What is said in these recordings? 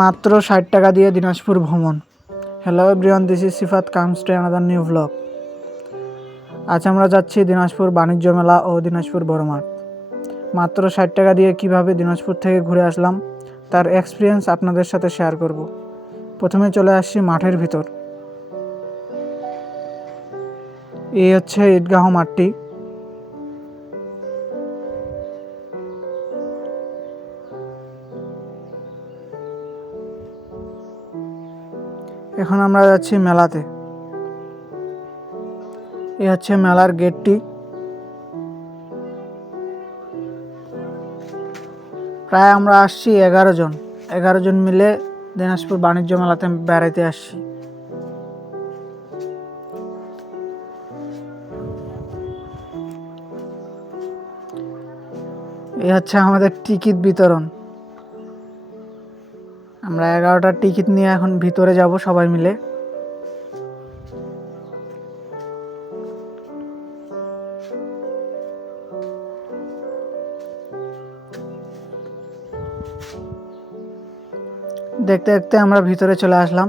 মাত্র ৬০ টাকা দিয়ে দিনাজপুর ভ্রমণ। Hello everyone, this is Sifat comes to another new vlog. আজ আমরা যাচ্ছি দিনাজপুর বাণিজ্য মেলা ও দিনাজপুর বড় মাঠ। মাত্র ৬০ টাকা দিয়ে কিভাবে দিনাজপুর থেকে ঘুরে আসলাম তার এক্সপিরিয়েন্স আপনাদের সাথে শেয়ার করব। প্রথমে চলে আসছি মাঠের ভিতর। এই হচ্ছে ঈদগাহ মাঠটি। এখন আমরা যাচ্ছি মেলাতে। এই হচ্ছে মেলার গেটটি। প্রায় আমরা আসছি ১১ জন মিলে দিনাজপুর বাণিজ্য মেলাতে বেড়াইতে আসছি। এই হচ্ছে আমাদের টিকিট বিতরণ। আমরা ১১টা টিকিট নিয়ে এখন ভিতরে যাব সবাই মিলে। দেখতে দেখতে আমরা ভিতরে চলে আসলাম।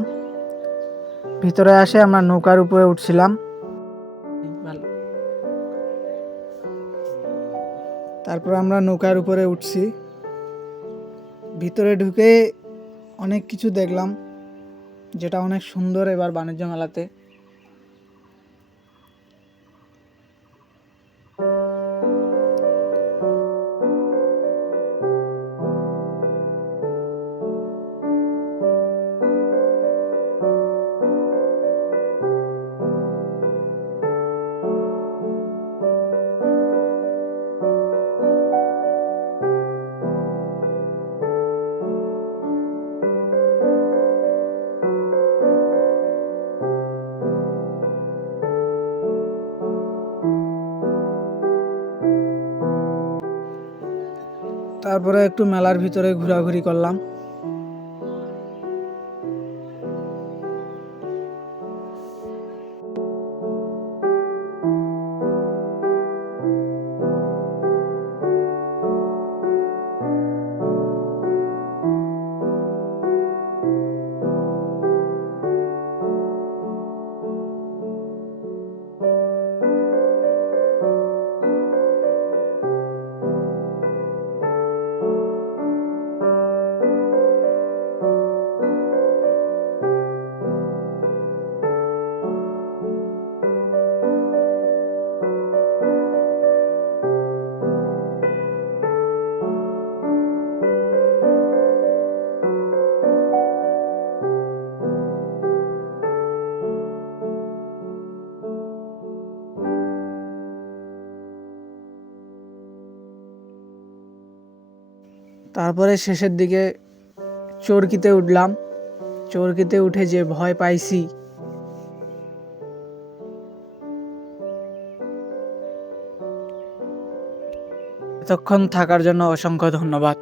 ভিতরে আসে আমরা নৌকার উপরে উঠছিলাম। তারপর আমরা নৌকার উপরে উঠছি। ভিতরে ঢুকে অনেক কিছু দেখলাম, যেটা অনেক সুন্দর এবার বাণিজ্য মেলাতে। তারপরে একটু মেলার ভিতরে ঘোরাঘুরি করলাম। তারপরে শেষের দিকে চরকিতে উঠলাম। চরকিতে উঠে যে ভয় পাইছি! এতক্ষণ থাকার জন্য অসংখ্য ধন্যবাদ।